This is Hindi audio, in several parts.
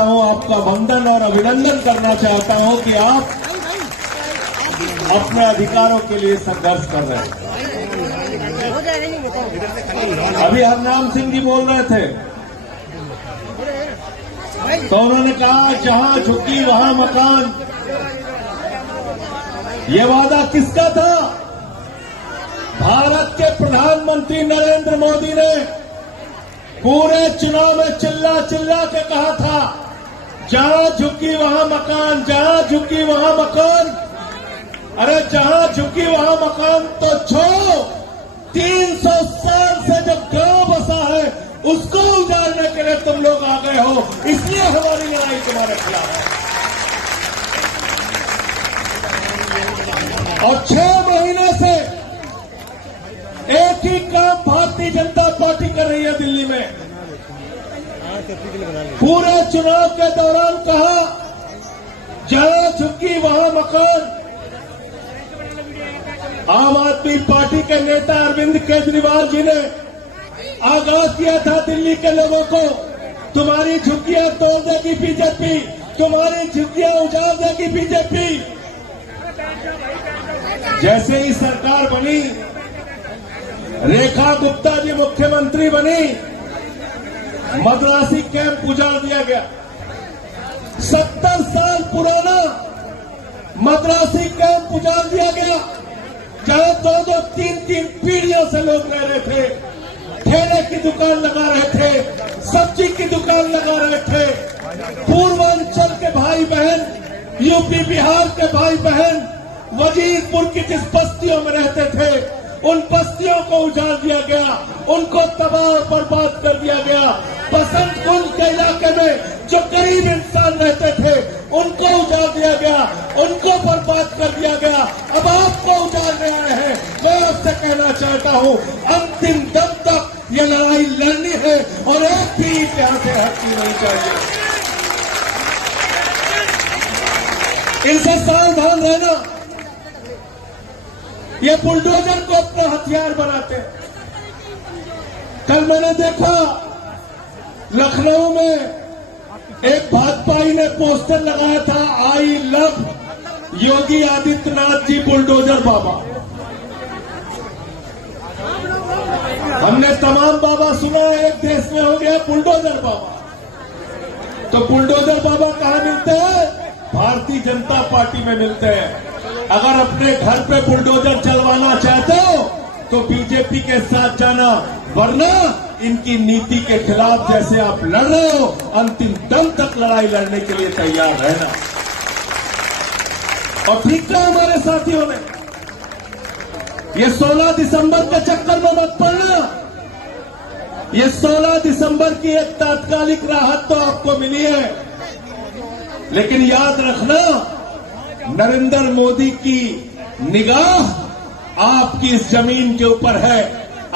हूं, आपका वंदन और अभिनंदन करना चाहता हूं कि आप अपने अधिकारों के लिए संघर्ष कर रहे हैं। अभी हरनाम सिंह जी बोल रहे थे तो उन्होंने कहा जहां झुकी वहां मकान। ये वादा किसका था? भारत के प्रधानमंत्री नरेंद्र मोदी ने पूरे चुनाव में चिल्ला चिल्ला के कहा था जहां झुकी वहां मकान, जहां झुकी वहां मकान। अरे जहां झुकी वहां मकान तो छोड़ो, 300 साल से जो गांव बसा है उसको उजाड़ने के लिए तुम लोग आ गए हो, इसलिए हमारी लड़ाई तुम्हारे खिलाफ है। और 6 महीने से एक ही काम भारतीय जनता पार्टी कर रही है दिल्ली में। पूरे चुनाव के दौरान कहा जहां झुकी वहां मकान। आम आदमी पार्टी के नेता अरविंद केजरीवाल जी ने आगाज किया था दिल्ली के लोगों को, तुम्हारी झुग्गियां तोड़ देगी बीजेपी, तुम्हारी झुग्गियां उजाड़ देगी बीजेपी। जैसे ही सरकार बनी, रेखा गुप्ता जी मुख्यमंत्री बनी, मद्रासी कैंप उजाड़ दिया गया। 70 साल पुराना मद्रासी कैंप उजाड़ दिया गया, जहां 2-2, 3-3 पीढ़ियों से लोग रह रहे थे, ठेले की दुकान लगा रहे थे, सब्जी की दुकान लगा रहे थे। पूर्वांचल के भाई बहन, यूपी बिहार के भाई बहन वजीरपुर की जिस बस्तियों में रहते थे, उन बस्तियों को उजाड़ दिया गया, उनको तबाह और बर्बाद कर दिया गया। बसंत कुंज के इलाके में जो गरीब इंसान रहते थे उनको उजाड़ दिया गया, उनको बर्बाद कर दिया गया। अब आपको उजाड़ने आए हैं। मैं आपसे कहना चाहता हूं, अंतिम दम तक ये लड़ाई लड़नी है और एक भी यहां से हटनी नहीं चाहिए। इनसे सावधान रहना। ये बुलडोजर को अपना हथियार बनाते हैं। कल मैंने देखा लखनऊ में एक भाजपाई ने पोस्टर लगाया था, I love Yogi Adityanath ji bulldozer Baba. हमने तमाम बाबा सुना है, एक देश में हो गया बुलडोजर बाबा। तो बुलडोजर बाबा कहां मिलते हैं? भारतीय जनता पार्टी में मिलते हैं। अगर अपने घर पे बुलडोजर चलवाना चाहते हो तो बीजेपी के साथ जाना, वरना इनकी नीति के खिलाफ जैसे आप लड़ रहे हो, अंतिम दम तक लड़ाई लड़ने के लिए तैयार रहना। और ठीक है हमारे साथियों ने, ये 16 दिसंबर के चक्कर में मत पड़ना। ये 16 दिसंबर की एक तात्कालिक राहत तो आपको मिली है, लेकिन याद रखना नरेंद्र मोदी की निगाह आपकी इस जमीन के ऊपर है,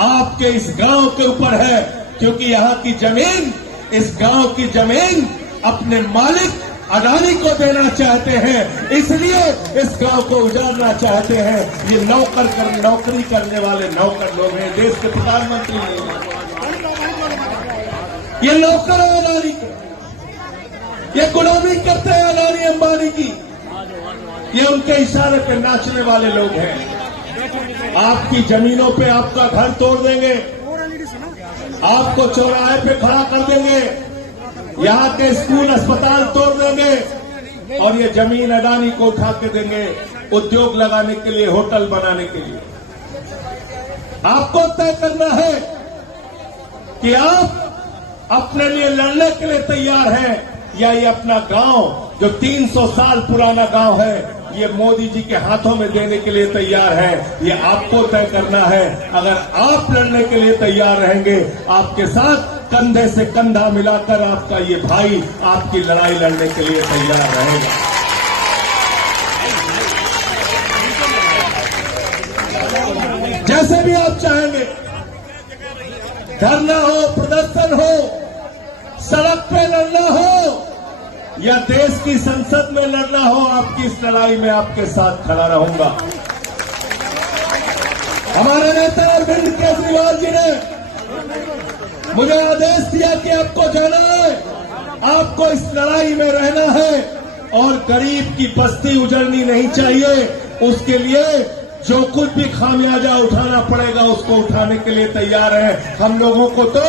आपके इस गांव के ऊपर है, क्योंकि यहां की जमीन, इस गांव की जमीन अपने मालिक अडानी को देना चाहते हैं, इसलिए इस गांव को उजाड़ना चाहते हैं। ये नौकरी करने वाले नौकर लोग हैं, देश के प्रधानमंत्री नहीं हैं। ये नौकर है अडानी के, ये गुलामी करते हैं अडानी अंबानी की, ये उनके इशारे पे नाचने वाले लोग हैं। आपकी जमीनों पे आपका घर तोड़ देंगे, आपको चौराहे पे खड़ा कर देंगे, यहां के स्कूल अस्पताल तोड़ देंगे और ये जमीन अडानी को उठा के देंगे उद्योग लगाने के लिए, होटल बनाने के लिए। आपको तय करना है कि आप अपने लिए लड़ने के लिए तैयार हैं या ये अपना गांव जो 300 साल पुराना गांव है ये मोदी जी के हाथों में देने के लिए तैयार है। ये आपको तय करना है। अगर आप लड़ने के लिए तैयार रहेंगे, आपके साथ कंधे से कंधा मिलाकर आपका ये भाई आपकी लड़ाई लड़ने के लिए तैयार रहेगा। जैसे भी आप चाहेंगे, धरना हो, प्रदर्शन हो, सड़क पे लड़ना हो या देश की संसद में लड़ना हो, आपकी इस लड़ाई में आपके साथ खड़ा रहूंगा। हमारे नेता अरविंद केजरीवाल जी ने मुझे आदेश दिया कि आपको जाना है आपको इस लड़ाई में रहना है और गरीब की बस्ती उजड़नी नहीं चाहिए। उसके लिए जो कुछ भी खामियाजा उठाना पड़ेगा उसको उठाने के लिए तैयार है। हम लोगों को तो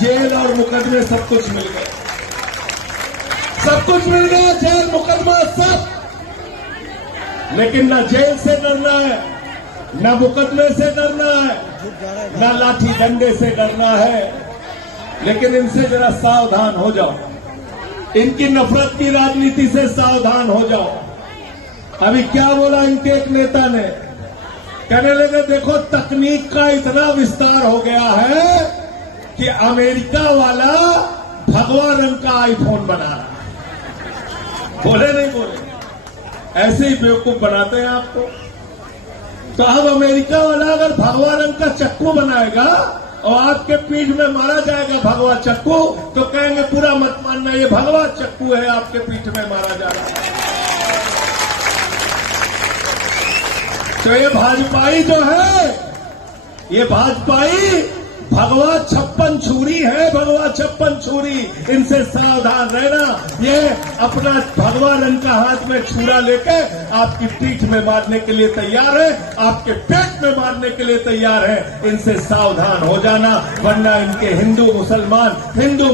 जेल और मुकदमे सब कुछ मिल गए, सब कुछ मिल गया, जेल मुकदमा सब। लेकिन न जेल से डरना है, न मुकदमे से डरना है, न लाठी डंडे से डरना है। लेकिन इनसे जरा सावधान हो जाओ, इनकी नफरत की राजनीति से सावधान हो जाओ। अभी क्या बोला इनके एक नेता ने, कहने लगे देखो तकनीक का इतना विस्तार हो गया है कि अमेरिका वाला भगवा रंग का आईफोन बना रहा है। बोले नहीं बोले, ऐसे ही बेवकूफ बनाते हैं आपको। तो अब अमेरिका वाला अगर भगवा रंग का चक्कू बनाएगा और आपके पीठ में मारा जाएगा भगवा चक्कू, तो कहेंगे पूरा मत मानना, ये भगवा चक्कू है आपके पीठ में मारा जा रहा है। तो ये भाजपाई जो है, ये भाजपाई भगवा 56 छुरी है, भगवा 56 छुरी। इनसे सावधान रहना। ये अपना भगवा रंग का हाथ में छुरा लेके आपकी पीठ में मारने के लिए तैयार है, आपके पेट में मारने के लिए तैयार है। इनसे सावधान हो जाना, वरना इनके हिंदू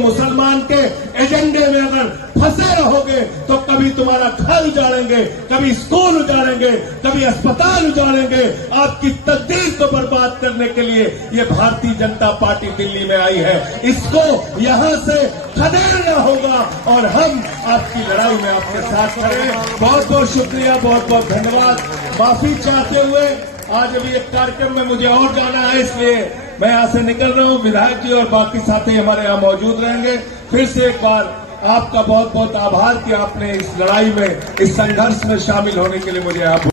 मुसलमान के एजेंडे में अगर फंसे रहोगे तो कभी तुम्हारा घर उजाड़ेंगे, कभी स्कूल उजाड़ेंगे, कभी अस्पताल उजाड़ेंगे। आपकी तकदीर को बर्बाद करने के लिए ये भारतीय जनता पार्टी दिल्ली में आई है। इसको यहां से खदेड़ना होगा और हम आपकी लड़ाई में आपके साथ खड़े हैं। बहुत बहुत शुक्रिया, बहुत बहुत धन्यवाद। माफी चाहते हुए आज अभी एक कार्यक्रम में मुझे और जाना है, इसलिए मैं यहां से निकल रहा हूं। विधायक जी और बाकी साथी हमारे यहां मौजूद रहेंगे। फिर से एक बार आपका बहुत बहुत आभार कि आपने इस लड़ाई में, इस संघर्ष में शामिल होने के लिए मुझे आप